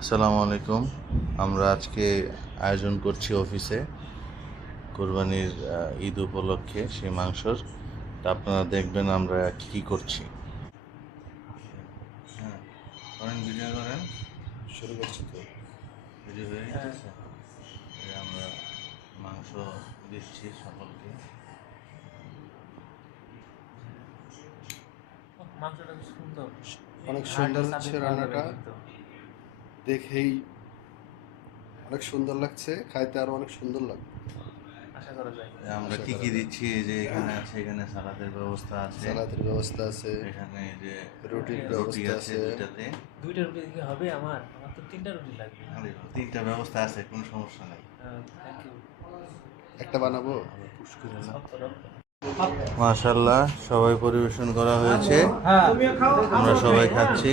আসসালামু আলাইকুম। আমরা আজকে আয়োজন করছি অফিসে কোরবানির ঈদ উপলক্ষে সেই মাংসর। তা আপনারা দেখবেন আমরা কি করছি। হ্যাঁ, করেন, ভিডিও করেন। শুরু করছি তো। ভিডিও হয়ে গেছে। এই আমরা মাংস দিচ্ছি সকলকে। মাংসটা কি সুন্দর, অনেক সুন্দর হচ্ছে রান্নাটা, দেখেই অনেক সুন্দর লাগছে, খাইতে আরো অনেক সুন্দর লাগবে। আশা করা যায়। আমরা কি কি দিচ্ছি, এই যে এখানে আছে, এখানে সালাদের ব্যবস্থা আছে, সালাদের ব্যবস্থা আছে, এখানে এই যে রুটির রুটি ব্যবস্থা আছে আছে। দুইটাতে। দুইটা রুটি কি হবে? আমার আমার তো 3টা রুটি লাগবে। আরে, তিনটা ব্যবস্থা আছে, কোনো সমস্যা নেই। Thank you. একটা বানাবো। মাশাআল্লাহ, সবাই পরিবেশন করা হয়েছে, আমরা সবাই খাচ্ছি।